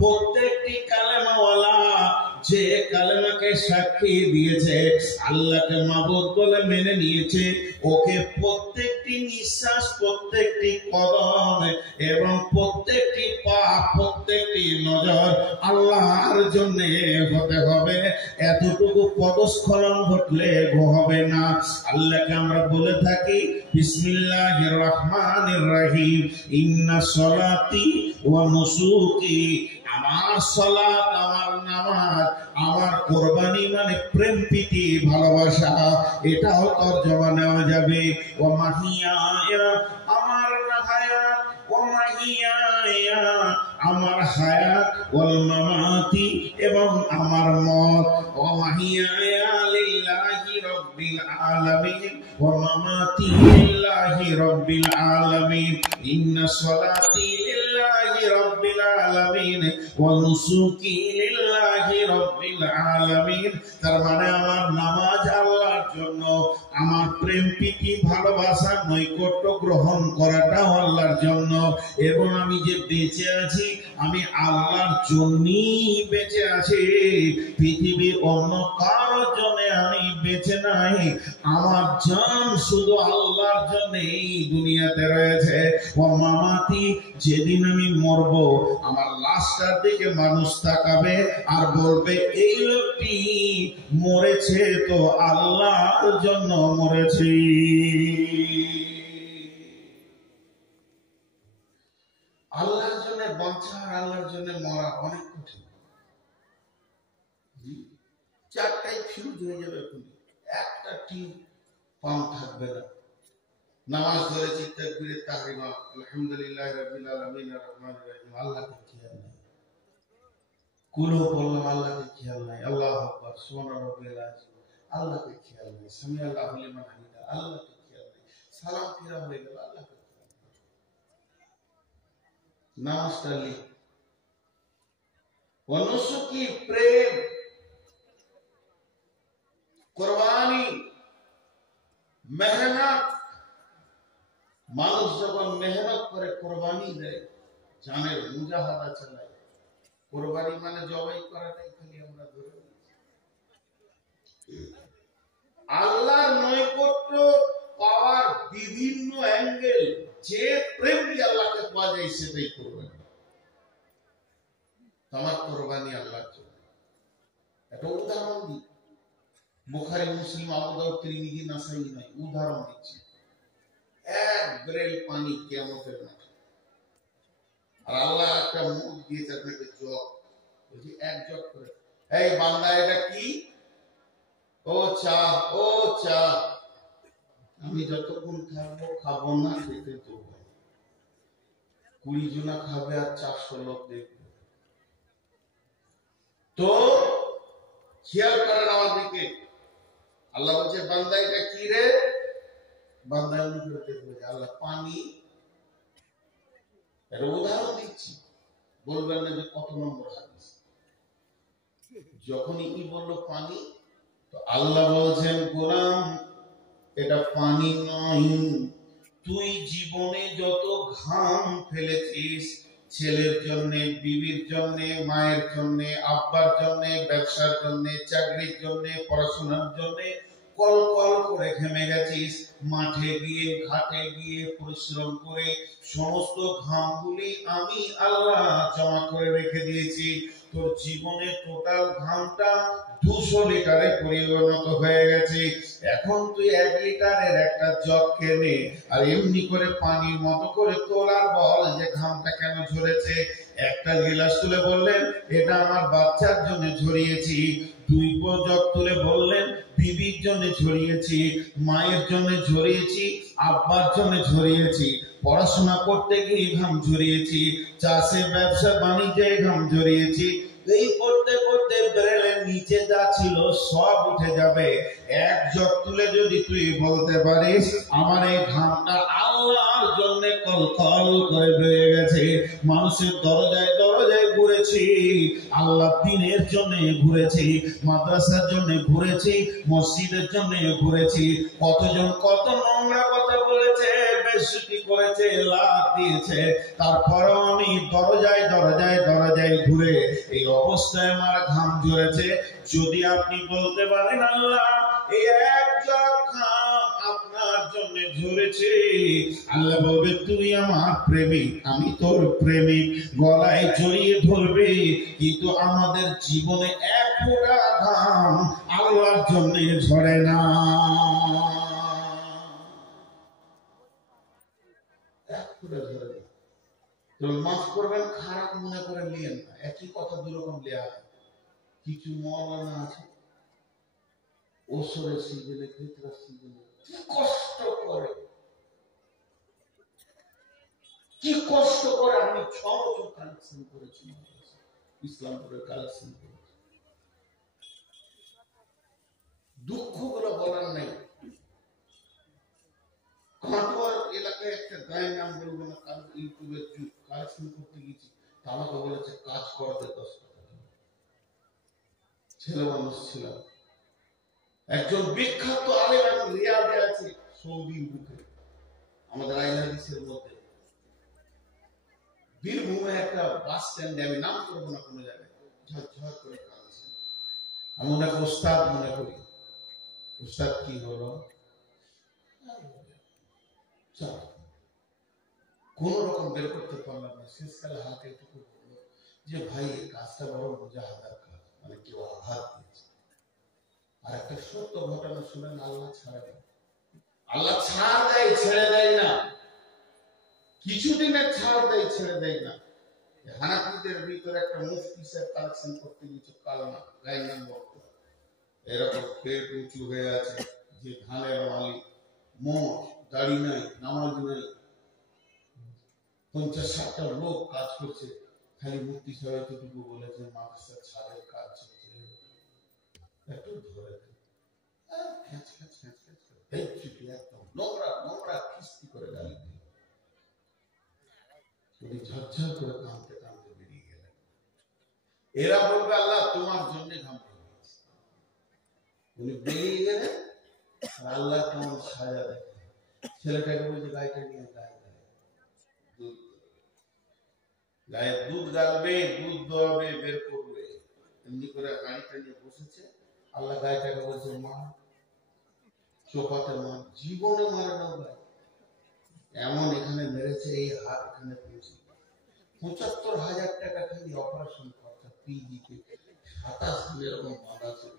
প্রত্যেকটি কালেমাওয়ালা যে কালেমাকে সাক্ষী দিয়েছে, আল্লাহকে মাবুদ বলে মেনে নিয়েছে, ওকে প্রত্যেকটি নিঃশ্বাস, প্রত্যেকটি কদম এবং প্রত্যেকটি পা, প্রত্যেকটি নজর আল্লাহর জন্য হতে হবে। এতটুকু পদস্খলন ঘটলে হবে না। আল্লাহকে আমরা বলে থাকি বিসমিল্লাহির রহমানির রহিম, ইন্না সলাতি ওয়া নুসুকি, আমার সালাত, আমার নামাজ, আমার কুরবানি মানে প্রেম প্রীতি ভালোবাসা, এটাও তরজমা নেওয়া যাবে। ওয়া মাহিয়া, আমার হায়াত, ওয়া মাহিয়া, আমার হায়াত, ওয়াল মামাতি, এবং আমার মত, ওয়া মাহিয়া লিল্লাহি রাব্বিল আলামিন ওয়া মামাতি লিল্লাহি রাব্বিল আলামিন, ইন্না সলাতি লিল্লাহি রাব্বিল আলামিন ওয়া নুসুকি লিল্লাহি রাব্বিল আলামিন। তার মানে আমার নামাজ আল্লাহর জন্য, আমার প্রেম প্রীতি ভালোবাসা নৈকট্য গ্রহণ করাটাও আল্লাহর জন্য, এবং আমি যে বেঁচে আছি আমি আল্লাহর জন্যই বেঁচে আছি। পৃথিবীর অন্য কারোর জন্য আমি বেঁচে নাই। আমার জান শুধু আল্লাহর জন্য এই দুনিয়াতে রয়েছে। ও মামাতি, যেদিন আমি মরব আমার লাশটার দিকে মানুষ তাকাবে আর বলবে এই লোকটি মরেছে তো আল্লাহর জন্য মরেছে। আল্লাহর জন্য বাঁচা আর আল্লাহর জন্য মরা অনেক কঠিন। চারটাই ফিউজ হয়ে যাবে, একটা টিম পাম্প থাকবে না। নামাজ ধরেছি, তাকবীরে তাহরিমা, আলহামদুলিল্লাহ রাব্বিল আলামিন আর রহমানির রহিম, আল্লাহকে খেয়াল নাই। কুলু বললাম, আল্লাহকে খেয়াল নাই। আল্লাহু আকবার, সুবহান রাব্বিল আযীম, আল্লাহকে খেয়াল নাই। সামি আল্লাহু লিমান হামিদা, আল্লাহকে খেয়াল নাই। সালাম ফিরা হয়ে গেল, আল্লাহকে খেয়াল নাই। নামাজটা লি অনুসুকি, প্রেম, কুরবানি, মেহনত। মানুষ যখন মেহনত করে কোরবানি দেয়, জানের মুজাহাদা চালায়, কোরবানি মানে জবাই করাটাই খালি আমরা ধরে আল্লাহর নৈকট্য পাওয়ার বিভিন্ন অ্যাঙ্গেল, যে প্রেম দিয়ে আল্লাহকে পাওয়া যায় সেটাই কোরবানি। তোমার কোরবানি আল্লাহর জন্য। একটা উদাহরণ দিই, বুখারী, মুসলিম, আবু দাউদ, তিরমিজি, নাসাই নাই, উদাহরণ দিচ্ছি। এক ব্রেল পানি কিয়ামতের মাঠে, আর আল্লাহ একটা মুখ দিয়েছে আপনাকে জগ, বলছি এক জগ করে, এই বান্দা এটা কি? ও চা, ও চা। আমি যতক্ষণ থাকবো খাবো না, খেতে দেবো। 20 জনা খাবে আর 400 লোক দেখবে। তো খেয়াল করেন আমার দিকে। আল্লাহ বলছে বান্দা এটা কি রে? বান্দা দেখবে আল্লাহ পানি। এর উদাহরণ দিচ্ছি, বলবেন না যে কত নম্বর হাদিস। যখনই কি বললো পানি, তো আল্লাহ বলছেন গোলাম এটা পানি নয়, তুই জীবনে যত ঘাম ফেলেছিস, ছেলের জন্য, বিবির জন্য, মায়ের জন্য, আব্বার জন্য, ব্যবসার জন্য, চাকরির জন্য, পড়াশোনার জন্য কল কল করে ঘেমে গেছিস, মাঠে গিয়ে ঘাটে গিয়ে পরিশ্রম করে সমস্ত ঘামগুলি আমি আল্লাহ জমা করে রেখে দিয়েছি। তোর জীবনে টোটাল ঘামটা 200 লিটারে পরিণত হয়ে গেছে। এখন তুই 1 লিটারের একটা জগ কেনে আর এমনি করে পানির মতো করে তোলার বল যে ঘামটা কেন ঝরেছে। একটা গিলাস তুলে বললেন এটা আমার বাচ্চার জন্য ঝরিয়েছি, 2 জগ তুলে বললেন বিবির জন্য ঝরিয়েছি, মায়ের জন্য ঝরিয়েছি, আব্বার জন্য ঝরিয়েছি, পড়াশোনা করতে গিয়ে ঘাম ঝরিয়েছি, চাষে ব্যবসা বাণিজ্যে ঘাম ঝরিয়েছি। এই করতে করতে ব্রেলের নিচে যা ছিল সব উঠে যাবে। এক জগ তুলে যদি তুই বলতে পারিস আমার এই ঘামটা আল্লাহর জন্য কলকল করে বেরিয়ে গেছে, মানুষের দরজায় দরজায় ঘুরেছি, আল্লাহ দিনের জন্য ঘুরেছি, মাদ্রাসার জন্য ঘুরেছি, মসজিদের জন্য ঘুরেছি, কতজন কত নোংরা কথা বলেছে, বেশি করেছে, লাভ দিয়েছে, তারপরেও আমি দরজায় দরজায় দরজায় যায় ঘুরে। এই অবস্থায় আমার ঘাম ঝরেছে। যদি আপনি বলতে পারেন আল্লাহ এই এক জগ ঘাম আপনার জন্য ঝরেছে, আল্লাহ বলবে তুই আমার প্রেমিক, আমি তোর প্রেমিক, গলায় জড়িয়ে ধরবে। কিন্তু আমাদের জীবনে এক ফোঁটা ঘাম আল্লাহর জন্য ঝরে না। এক ফোঁটা ঝরে না। তো মাফ করবেন, খারাপ মনে করে নিয়েন না, একই কথা দুরকম লেয়া হয়। কিছু মৌলানা আছে ওসরে সিজনে ফিতরা সিজনে কি কষ্ট করে, কি কষ্ট করে। আমি 6 বছর কালেকশন করেছি, ইসলামপুরের কালেকশন করেছি। দুঃখ গুলো বলার নাই। কাটোয়ার এলাকায় একটা গায়ের নাম বলবো না, কারণ ইউটিউবের যুগ, কালেকশন করতে গেছি, আমাকে বলেছে কাজ করতে 10 টাকা। ছেলে মানুষ ছিলাম, একজন বিখ্যাত আলেম এখন রিয়াদে আছে সৌদির বুকে, আমাদের আইলাদিসের মধ্যে বীরভূমে একটা বাস স্ট্যান্ডে, আমি নাম করবো না কোনো জায়গায়, ঝরঝর করে কাঁদছে। আমি ওনাকে ওস্তাদ মনে করি। ওস্তাদ কি হলো, কোন রকম বের করতে পারলাম না। শেষকালে হাতে এটুকু বললো যে ভাই এই কাজটা বড় মুজাহাদার কাজ, মানে কেউ আঘাত দিয়েছে। আর একটা সত্য ঘটনা শুনেন, আল্লাহ ছাড়ে না, আল্লাহ ছাড় দেয় ছেড়ে দেয় না, কিছুদিনের ছাড় দেয় ছেড়ে দেয় না। হানাফিদের ভিতরে একটা মুফতি সাহেব কালেকশন করতে গিয়েছে, কালমা গায়ের নাম বলতো, এরকম পেট উঁচু হয়ে আছে, যে ধানের মালিক, মোষ, দাড়ি নাই, নামাজ নাই, 50-60টা লোক কাজ করছে। খালি মুফতি সাহেব এতটুকু বলেছেন মাদ্রাসা ছাড়ের কাজ চলছে, একটু ধরে একদম নোংরা নোংরা কিস্তি করে গালি দিয়ে উনি ঝরঝর করে কাঁদতে কাঁদতে বেরিয়ে গেলেন। এরা বলবে আল্লাহ তোমার জন্য ঘামতে হয়েছে। উনি বেরিয়ে গেলেন, আল্লাহ কেমন সাজা দেখে, ছেলেটাকে বলছে গাইটা নিয়ে গায়ে দুধ, গায়ে দুধ গালবে, দুধ দোয়াবে, বের করবে। এমনি করে গাড়িটা নিয়ে বসেছে। আল্লাহ গাইটাকে বলছে মা, চোপাতে মা, জীবনে মারে না গায়ে, এমন এখানে মেরেছে, এই হাত এখানে পেয়েছে। ৭৫,০০০ টাকা খালি অপারেশন খরচা, পিজিতে ২৭ দিন এরকম বাঁধা ছিল।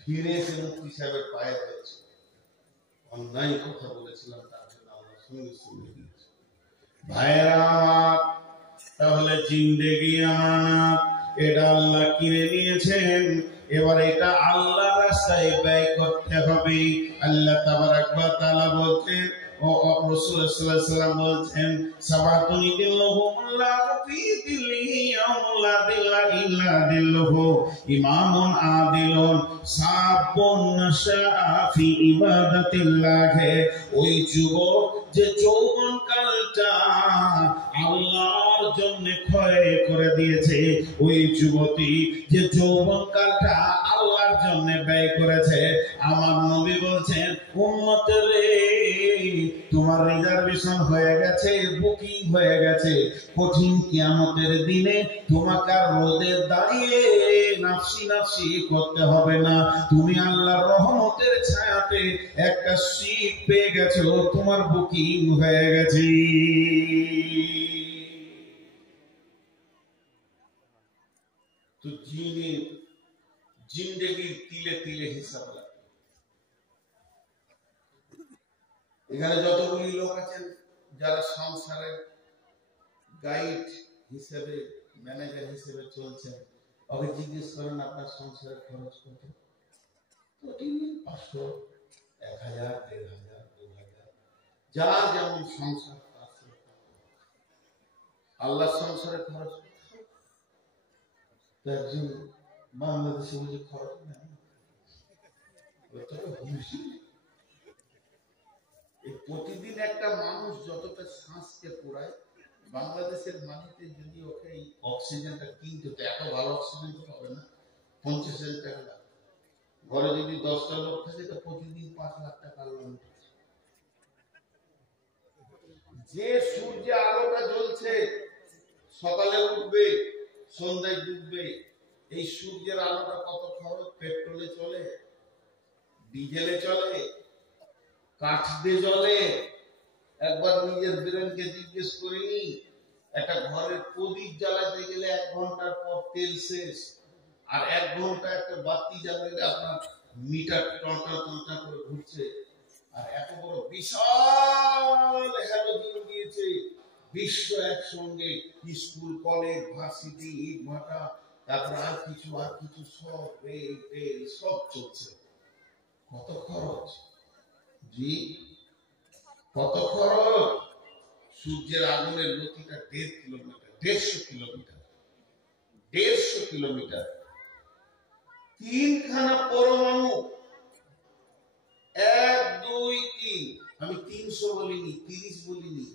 ফিরে এসে মুফতি সাহেবের পায়ে ধরেছে, অন্যায় কথা বলেছিলাম তার জন্য আল্লাহ সঙ্গে সঙ্গে দিয়েছে। ভাইয়েরা আমার, তাহলে জিন্দেগি আমানত, এটা আল্লাহ কিনে নিয়েছেন, এবার এটা আল্লাহর রাস্তায় ব্যয় করতে হবে। আল্লাহ তাবারাক ওয়া তাআলা বলছেন, ও রাসূল সাল্লাল্লাহু আলাইহি ওয়াসাল্লাম বলছেন, সাবাতুন ইদিল্লাহুল্লাহু ফি দিল্লিহি ইয়াউমা লা দিল্লা ইল্লা দিল্লুহু, ইমামুন আদিলুন সাবুন নাশা ফি ইবাদাতিল্লাহ। ওই যুবক যে যৌবন কালটা আল্লাহর জন্য ক্ষয় করে দিয়েছে, ওই যুবতী যে যৌবন কালটা আল্লাহর জন্য ব্যয় করেছে, আমার নবী বলছেন উম্মত রে, তোমার রিজার্ভেশন হয়ে গেছে, বুকিং হয়ে গেছে। কঠিন কিয়ামতের দিনে তোমাকে আর রোদে দাঁড়িয়ে নাফসি নাফসি করতে হবে না, তুমি আল্লাহর রহমতের ছায়াতে একটা সিট পেয়ে গেছো, তোমার বুকিং হয়ে গেছে। তো জিন্দেগির তিলে তিলে হিসাব লাগে। এখানে যতগুলি লোক আছেন যারা সংসারের গাইড হিসেবে, ম্যানেজার হিসেবে চলছেন, ওকে জিজ্ঞেস করেন আপনার সংসারের খরচ কত, 500, 1000, 1500, 2000, যা যেমন সংসার। আল্লাহ সংসারের খরচ একজন বাংলাদেশে বুঝে খরচ নেই। প্রতিদিন একটা মানুষ যতটা শ্বাসকে পোড়ায়, বাংলাদেশের মাটিতে যদি ওকে এই অক্সিজেনটা কিনতে হতো, এত ভালো অক্সিজেন তো হবে না, 50,000 টাকা লাগবে। ঘরে যদি 10টা লোক থাকে তো প্রতিদিন 5 লাখ টাকা লোন। যে সুদ যে আলোটা জ্বলছে, সকালে উঠবে সন্ধ্যায় ডুববে, এই সূর্যের আলোটা কত খরচ? পেট্রোলে চলে, ডিজেলে চলে, কাঠ দিয়ে জ্বলে? একবার নিজের ব্রেনকে জিজ্ঞেস করিনি? একটা ঘরের প্রদীপ জ্বালাতে গেলে 1 ঘন্টার পর তেল শেষ, আর 1 ঘন্টা একটা বাতি জ্বালালে আপনার মিটার টনটা টনটা করে ঘুরছে। আর এত বড় বিশাল হ্যালোজিন দিয়েছে বিশ্ব একসঙ্গে, স্কুল কলেজ ভার্সিটি ইট ভাটা, তারপর আর কিছু সব রেল টেল সব চলছে। কত খরচ? জি কত খরচ? সূর্যের আগুনের গতিটা 1.5 কিলোমিটার, 150 কিলোমিটার, 150 কিলোমিটার। 3খানা পরমাণু, 1 2 3, আমি 300 বলিনি, 30 বলিনি,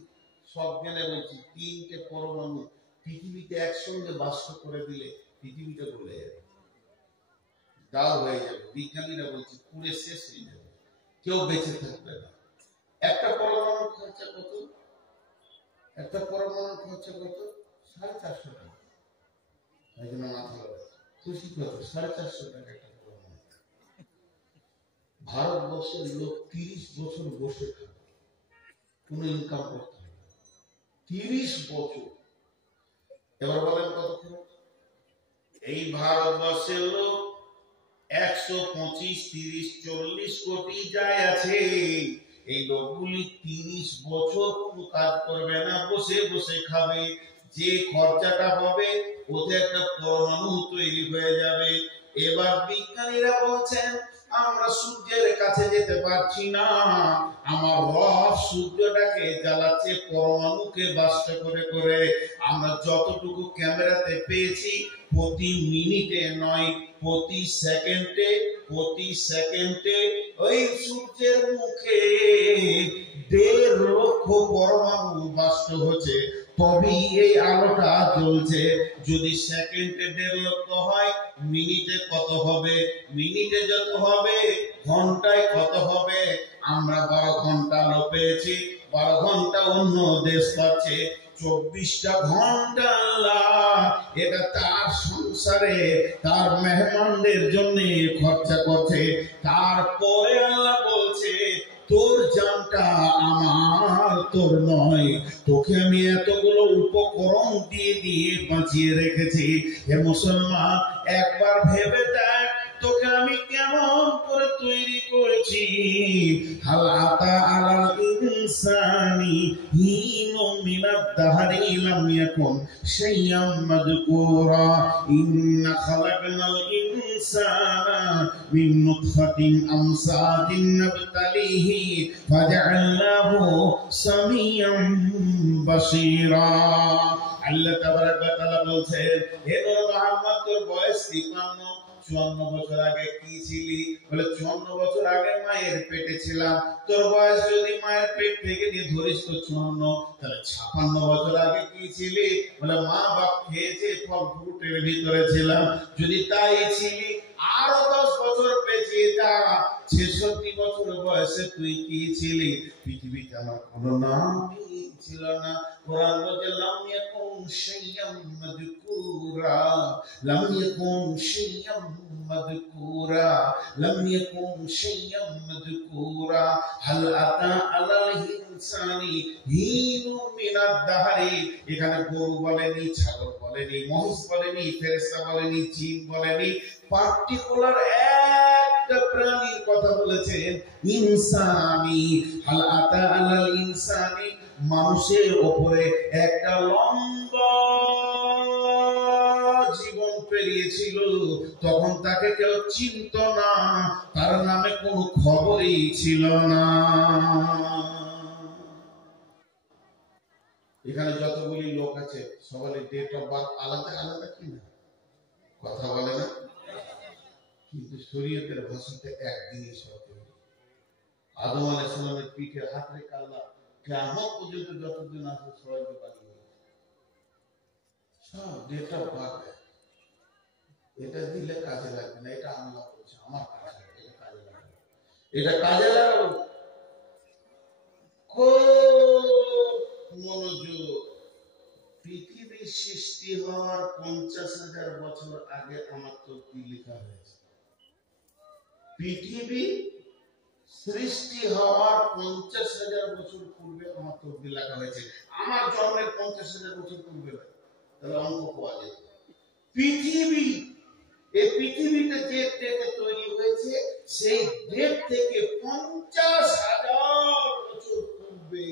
সব জ্ঞানে বলছি 3টে পরমাণু পৃথিবীতে একসঙ্গে বাষ্প করে দিলে পৃথিবীটা গলে যাবে, দাও হয়ে যাবে। বিজ্ঞানীরা বলছে পুড়ে শেষ হয়ে যাবে, কেউ বেঁচে থাকবে না। একটা পরমাণুর খরচা কত? একটা পরমাণুর খরচা কত? 450 টাকা। এই জন্য মাথা লাগবে খুশি কত? 450 টাকা একটা পরমাণু। ভারতবর্ষের লোক 30 বছর বসে থাকে, কোন ইনকাম করতে হবে 30 বছর। এবার বলেন কত খরচ? এই ভারতবর্ষের লোক 125, 30, 40 কোটি যায় আছে। এই লোকগুলি 30 বছর কোনো কাজ করবে না, বসে বসে খাবে। যে খরচাটা হবে ওতে একটা পরমাণু তৈরি হয়ে যাবে। এবার বিজ্ঞানীরা বলছেন আমরা সূর্যের কাছে যেতে পারছি না, আমার রব সূর্যটাকে জ্বালাচ্ছে পরমাণুকে বাষ্প করে করে। আমরা যতটুকু ক্যামেরাতে পেয়েছি প্রতি মিনিটে নয়, প্রতি সেকেন্ডে ওই সূর্যের মুখে 1.5 লক্ষ পরমাণু বাষ্প হচ্ছে, তবেই এই আলোটা জ্বলছে। যদি সেকেন্ডে 1.5 লক্ষ হয়, মিনিটে কত হবে? মিনিটে যত হবে ঘন্টায় কত হবে? আমরা 12 ঘন্টা আলো পেয়েছি, 12 ঘন্টা অন্য দেশ পাচ্ছে, 24টা ঘন্টা আল্লাহ এটা তার সংসারে তার মেহমানদের জন্য খরচা করছে। তারপরে আল্লাহ বলছে তোর জানটা আমার, তোর নয়। তোকে আমি এতগুলো উপকরণ দিয়ে দিয়ে বাঁচিয়ে রেখেছি। হে মুসলমান, একবার ভেবে দেখ তোকে আমি কেমন করে তৈরি করেছি। হাল আতা আলাল ইনসানি হিনুম মিনাদ দাহরি লাম ইয়াকুন শাইয়াম মাযকুরা ইন্না খালাকনাল ইনসানা মিন নুতফাতিন আমসাদিন নাবতালিহি ফাজআলনাহু সামিয়াম বাসীরা। আল্লাহ তাবারাক ওয়া তাআলা বলছেন, হে নূর মুহাম্মদ, তোর বয়স 54 বছর আগে কি ছিলি? বলে 54 বছর আগে মায়ের পেটে ছিলাম। তোর বয়স যদি মায়ের পেট থেকে নিয়ে ধরিস তো 54, তাহলে 56 বছর আগে কি ছিলি? বলে মা বাপ খেয়েছে ফল ফ্রুটের ভিতরে ছিলাম। যদি তাই ছিলি আরো 10 বছর পেছিয়ে যা, 66 বছর বয়সে তুই কি ছিলি? পৃথিবীতে আমার কোনো নাম ছিল না। কোরআন বলছে লাম ইয়াকুন শাইয়াম মাযকুরা, লাম ইয়াকুন শাইয়াম মাযকুরা, লাম ইয়াকুন শাইয়াম মাযকুরা। হাল আতা আলাল ইনসানি হিনুম মিনাদ দাহরি। এখানে গরু বলেনি, ছাগল বলেনি, মহিষ বলেনি, ফেরেশতা বলেনি, জিন বলেনি, পার্টিকুলার একটা প্রাণীর কথা বলেছেন, ইনসানি। হাল আতা আলাল ইনসানি, মানুষের উপরে একটা লম্বা জীবন পেরিয়েছিল, তখন তাকে কেউ চিনত না, তার নামে কোনো খবরই ছিল না। এখানে যতগুলি লোক আছে সবাই ডেট অফ বার্থ আলাদা আলাদা, কি না কথা বলে না? কিন্তু শরীয়তের ভাষাতে একদিনই সব। আদম আলাইহিস সালামের পিঠে হাত রেখে আল্লাহ কিয়ামত পর্যন্ত যতদিন আছে সবাইকে বানিয়ে সব ডেট অফ বার্থ। এটা দিলে কাজে লাগবে না, এটা আল্লাহ বলছে আমার কাছে, এটা কাজে লাগবে, এটা কাজে লাগাবো। খুব মনোযোগ সৃষ্টি হওয়ার 50,000 বছর আগে আমার তকদির লেখা হয়েছে। পৃথিবী সৃষ্টি হওয়ার 50,000 বছর পূর্বে আমার তকদির লেখা হয়েছে। আমার জন্মের 50,000 বছর পূর্বে, তাহলে অঙ্ক পাওয়া যেত। পৃথিবী, এই পৃথিবীতে যে ডেটে তৈরি হয়েছে সেই ডেট থেকে 50,000 বছর পূর্বে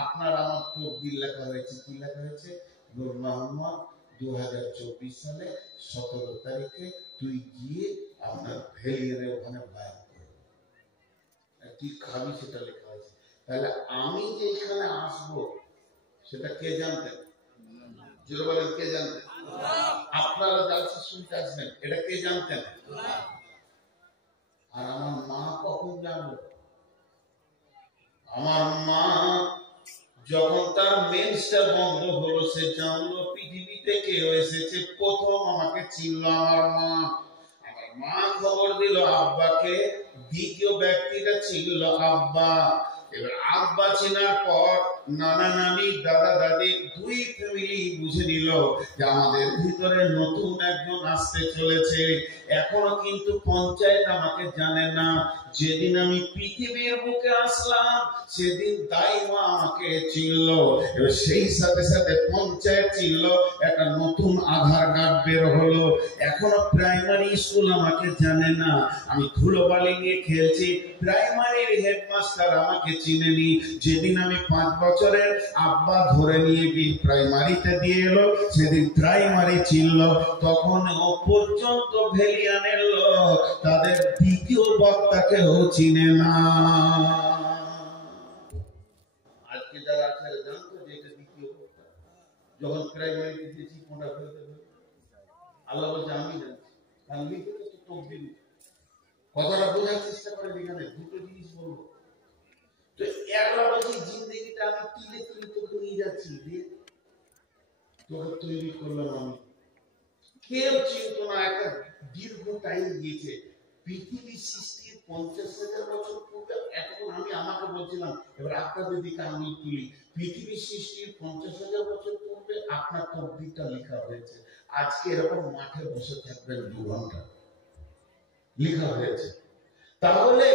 আপনার আমার তকদির লেখা হয়েছে। কি লেখা হয়েছে? নূর মোহাম্মদ 2024 সালে 17 তারিখে তুই গিয়ে আপনার ভেলিয়ারে ওখানে বায়ান করবি, কি খাবি সেটা লেখা হয়েছে। তাহলে আমি যে এখানে আসবো সেটা কে জানতেন? জোরে বলেন, কে জানতেন? আপনারা জালসা শুনতে আসবেন, এটা কে জানতেন? আর আমার মা কখন জানলো? আমার মা যখন তার মেন্সটা বন্ধ হলো, সে জানলো পৃথিবীতে কেউ এসেছে। প্রথম আমাকে চিনল আমার মা। আমার মা খবর দিল আব্বাকে, দ্বিতীয় ব্যক্তিটা চিনল আব্বা। এবার আব্বা চেনার পর নানা নানি দাদা দাদি দুই ফ্যামিলি বুঝে নিল যে আমাদের ভিতরে নতুন একজন আসতে চলেছে। এখনো কিন্তু পঞ্চায়েত আমাকে জানে না। যেদিন আমি পৃথিবীর বুকে আসলাম সেদিন দাইমা আমাকে চিনল। এবার সেই সাথে সাথে পঞ্চায়েত চিনল, একটা নতুন আধার কার্ড বের হলো। এখনো প্রাইমারি স্কুল আমাকে জানে না, আমি ধুলোবালি নিয়ে খেলছি, প্রাইমারির হেডমাস্টার আমাকে চিনেনি। যেদিন আমি 5 বছরের আব্বা ধরে নিয়ে গিয়ে প্রাইমারিতে দিয়ে এলো, সেদিন প্রাইমারি চিনল। তখন ও পর্যন্ত ভেলিয়ানের লোক তাদের দ্বিতীয় বক্তাকেও চিনে না। আজকে যারা আছে জানতো যে এটা দ্বিতীয় বক্তা। যখন প্রাইমারিতে দিয়েছি কোনটা ফেলতে হবে, আল্লাহ বলছে আমি জানছি। কারণ লিখে তো তকদির, কথাটা বোঝার চেষ্টা করে। এখানে দুটো জিনিস বলবো তো, একলা বলছি জিন্দগিটা আমি তিলে তিলে তোকে নিয়ে যাচ্ছি, তোকে তৈরি করলাম আমি। কেউ চিনত না, একটা দীর্ঘ টাইম গিয়েছে। পৃথিবী সৃষ্টির 50,000 বছর পূর্বে, এখন আমি আমাকে বলছিলাম, এবার আপনাদের দিকে আমি তুলি। পৃথিবী সৃষ্টির 50,000 বছর পূর্বে আপনার তকদিরটা লেখা হয়েছে। আজকে এরকম মাঠে বসে থাকবেন 2 ঘন্টা, লেখা হয়েছে। তাহলে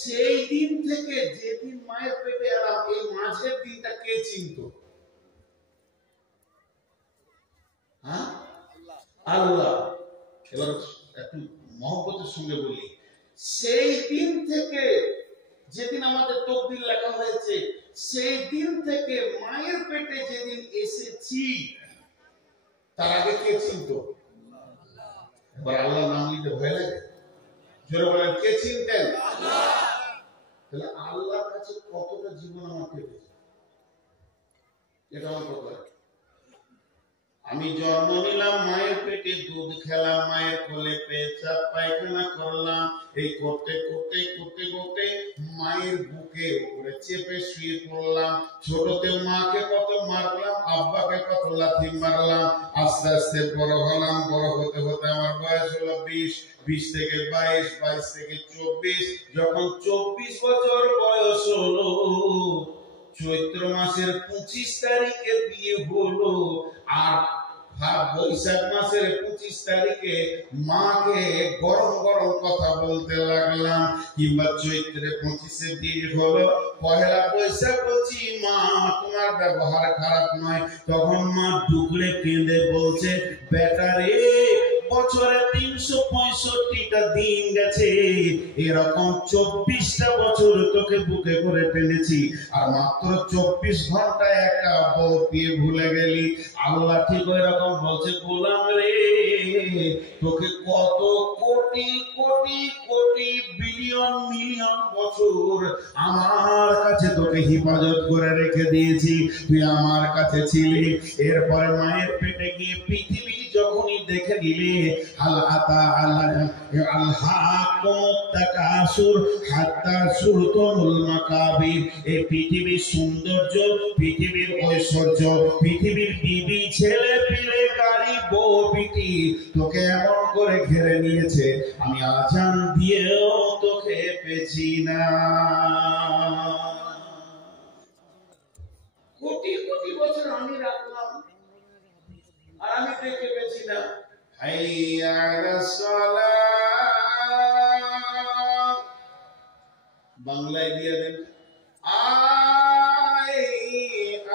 সেই দিন থেকে যেদিন মায়ের পেটে এলাম, এই মাঝের দিনটা কে চিনত? হ্যাঁ, আল্লাহ। এবার একটু মহব্বতের সঙ্গে বলি, সেই দিন থেকে যেদিন আমাদের তকদির লেখা হয়েছে, সেই দিন থেকে মায়ের পেটে যেদিন এসেছি, তার আগে কে চিনত? এবার আল্লাহ নাম নিতে ভয় লাগে? জোরে বলেন, কে চিনতেন? তাহলে আল্লাহর কাছে কতটা জীবন আমার কেটেছে, এটা আমার কথা। আমি জন্ম নিলাম মায়ের পেটে, দুধ খেলাম মায়ের কোলে, পেশাব পায়খানা করলাম, এই করতে করতে করতে করতে মায়ের বুকে উপরে চেপে শুয়ে পড়লাম। ছোটতে মাকে কত মারলাম, আব্বাকে কত লাথি মারলাম। আস্তে আস্তে বড় হলাম, বড় হতে হতে আমার বয়স হলো 20, 20 থেকে 22, 22 থেকে 24। যখন 24 বছর বয়স হলো, চৈত্র মাসের 25 তারিখে বিয়ে হলো। আর বৈশাখ মাসের 25 তারিখে মাকে গরম গরম কথা বলতে লাগলাম। কিংবা চৈত্রে 25-এ বিয়ে হলো, পহেলা বৈশাখ বলছি মা তোমার ব্যবহার খারাপ নয়। তখন মা ডুকরে কেঁদে বলছে, বেটা রে, বছরে 365টা দিন গেছে, এরকম 24টা বছর তোকে বুকে করে টেনেছি, আর মাত্র 24 ঘন্টায় একটা বউ পেয়ে ভুলে গেলি। আল্লাহ ঠিক ওই রকম বলছে, গোলাম রে, তোকে কত কোটি কোটি কোটি বিলিয়ন মিলিয়ন বছর আমার কাছে তোকে হেফাজত করে রেখে দিয়েছি, তুই আমার কাছে ছিলি। এরপরে মায়ের পেটে গিয়ে পৃথিবী যখনই দেখে নিলে, এই পৃথিবীর সৌন্দর্য, পৃথিবীর ঐশ্বর্য, পৃথিবীর বিবি ছেলে পিলে গাড়ি বউ বিটি তোকে এমন করে ঘিরে নিয়েছে, আমি আজান দিয়েও তোকে পেছি না। কোটি কোটি বছর আমি রাখলাম, আমি দেখে পেয়েছি না হাইয়া আলাস সালাহ, বাংলায় দিয়ে দেন আয়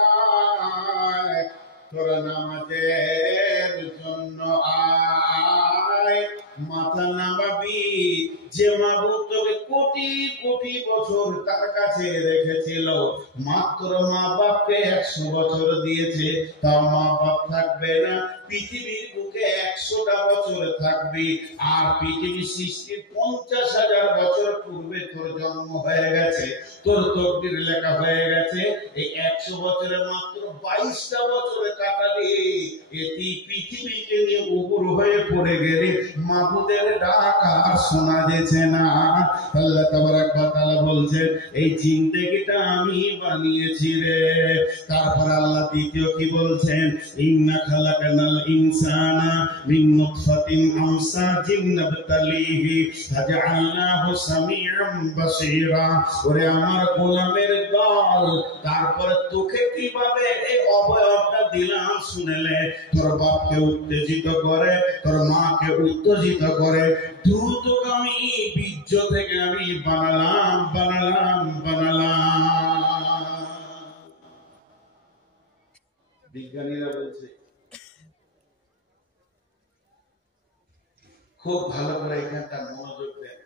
আয় তোরা নামাজের জন্য আয়, মাথা নামাবি। যে মাবুদ তোকে কোটি কোটি বছর তার কাছে রেখেছিল, মাত্র মা বাপকে 100 বছর দিয়েছে, তাও মা বাপ থাকবে না, পৃথিবীর বুকে 100টা বছর থাকবি। আর পৃথিবী সৃষ্টির 50,000 বছর পূর্বে তোর জন্ম হয়ে গেছে, তোর তকদির লেখা হয়ে গেছে। এই 100 বছরে মাত্র 22টা বছরে কাটালি, এটি পৃথিবীকে নিয়ে উপর হয়ে পড়ে গেলে মাবুদের ডাক আর শোনা যেছে না। আল্লাহ তাবারাক ওয়া তাআলা বলছেন এই জিন্দেগিটা আমি বানিয়েছি রে। তারপর আল্লাহ দ্বিতীয় কি বলছেন, ইন্না খালাকানাল ইনসানা মিন নুতফাতিন আমসাজিন নাবতালিহি ফাজআলনাহু সামিআন বাসীরা। ওরে আমার গোলামের দল, তারপরে তোকে কিভাবে এই অবয়বটা দিলাম শুনেলে, তোর বাপকে উত্তেজিত করে, তোর মাকে উত্তেজিত করে, দ্রুতগামী বীর্য থেকে আমি বানালাম। বিজ্ঞানীরা বলছে, খুব ভালো করে এখানটা মনোযোগ দেন।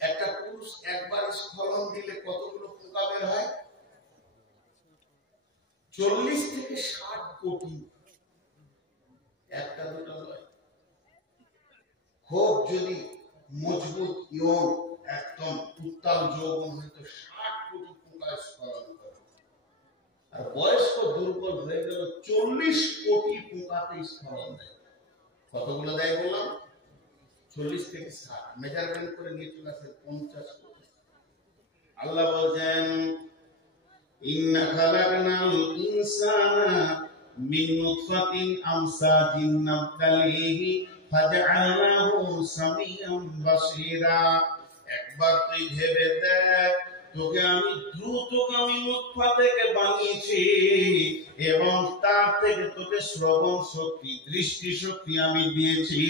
একটা পুরুষ একবার স্খলন দিলে কতগুলো পোকা বের হয়? 40 থেকে 60 কোটি। একটা দুটো নয়, খুব যদি মজবুত ইয়ং একদম উত্তাল যৌবন হয়তো 60 কোটি পোকা স্খলন করে। আর বয়স্ক দুর্বল হয়ে গেল 40 কোটি পোকাতে স্খলন দেয়। কতগুলো দেয় বললাম? 40 থেকে 60। মেজারমেন্ট করে নিয়ে চলে আসে 50 কোটি। আল্লাহ বলছেন ইন্না খালাকনাল ইনসানা মিন নুতফাতিন আমসাজিন নাবতালিহি ফাজআলনাহু সামিআন বাসীরা। একবার তুই ভেবে দেখ, তোকে আমি দ্রুতগামী নুতফা থেকে বানিয়েছি এবং তার থেকে তোকে শ্রবণ শক্তি, দৃষ্টি শক্তি আমি দিয়েছি,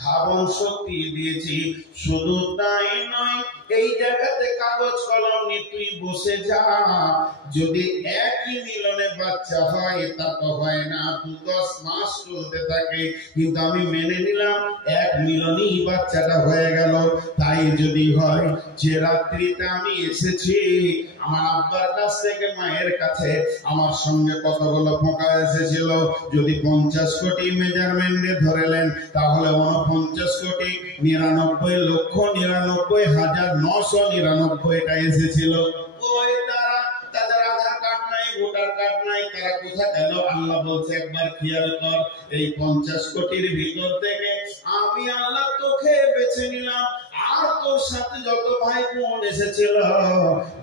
ধাবন শক্তি দিয়েছি। শুধু তাই নয়, এই জায়গাতে কাগজ কলম নিয়ে তুই বসে যা। যদি একই মিলনে বাচ্চা হয় তা তো হয় না, 10 মাস চলতে থাকে, কিন্তু আমি মেনে নিলাম এক মিলনেই বাচ্চাটা হয়ে গেল। তাই যদি হয় যে রাত্রিতে আমি এসেছি আমার আব্বার কাছ থেকে মায়ের কাছে, আমার সঙ্গে কতগুলো পোকা এসেছিল, যদি 50 কোটি মেজারমেন্টে ধরেলেন, তাহলে 49,99,99,999টা এসেছিল। ওই তাদের আধার কার্ড নাই, ভোটার কার্ড নাই, তারা কোথায় গেল? আল্লাহ বলছে একবার খেয়াল কর, এই 50 কোটির ভিতর থেকে আমি আল্লাহ তোকে বেছে নিলাম। আর তোর সাথে যত ভাই বোন এসেছিল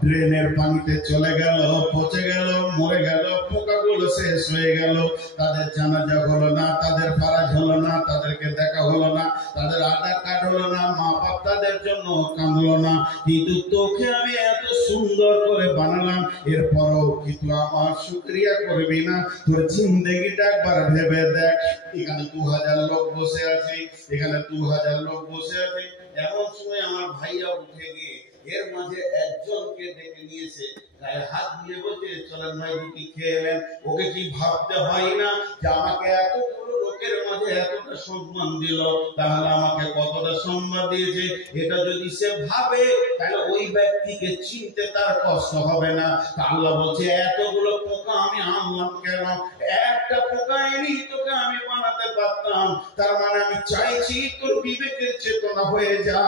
ড্রেনের পানিতে চলে গেল, পচে গেল, মরে গেল, পোকাগুলো শেষ হয়ে গেল। তাদের জানাজা হলো না, তাদের ফারাজ হলো না, তাদেরকে দেখা হলো না, তাদের আধার কার্ড হলো না, মা বাপ তাদের জন্য কাঁদলো না। কিন্তু তোকে আমি এত সুন্দর করে বানালাম, এরপরও কিন্তু আমার শুকরিয়া করবি না। তোর জিন্দেগিটা একবার ভেবে দেখ। এখানে 2000 লোক বসে আছে, এখানে 2000 লোক বসে আছে। এমন সময় আমার ভাইয়া উঠে গিয়ে এর মাঝে একজনকে ডেকে নিয়েছে, গায়ে হাত দিয়ে বলছে চলেন ভাই রুটি খেয়ে নেন। ওকে কি ভাবতে হয় না যে আমাকে এতগুলো লোকের মাঝে এতটা সম্মান দিল, তাহলে আমাকে কতটা সম্মান দিয়েছে? এটা যদি সে ভাবে তাহলে ওই ব্যক্তিকে চিনতে তার কষ্ট হবে না। আল্লাহ বলছে এতগুলো পোকা আমি আনলাম কেন? একটা পোকা এনেই তোকে আমি বানাতে পারতাম। তার মানে আমি চাইছি তোর বিবেকের চেতনা হয়ে যা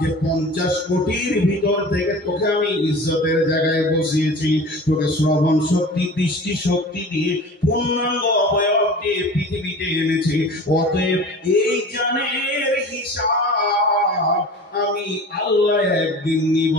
যে 50 কোটির ভিতর থেকে তোকে আমি ইজ্জতের জায়গায় বসিয়েছি, তোকে শ্রবণ শক্তি, দৃষ্টি শক্তি দিয়ে পূর্ণাঙ্গ অবয়ব দিয়ে পৃথিবীতে এনেছি। অতএব এই জানের হিসাব আমি আল্লাহ একদিন নিব।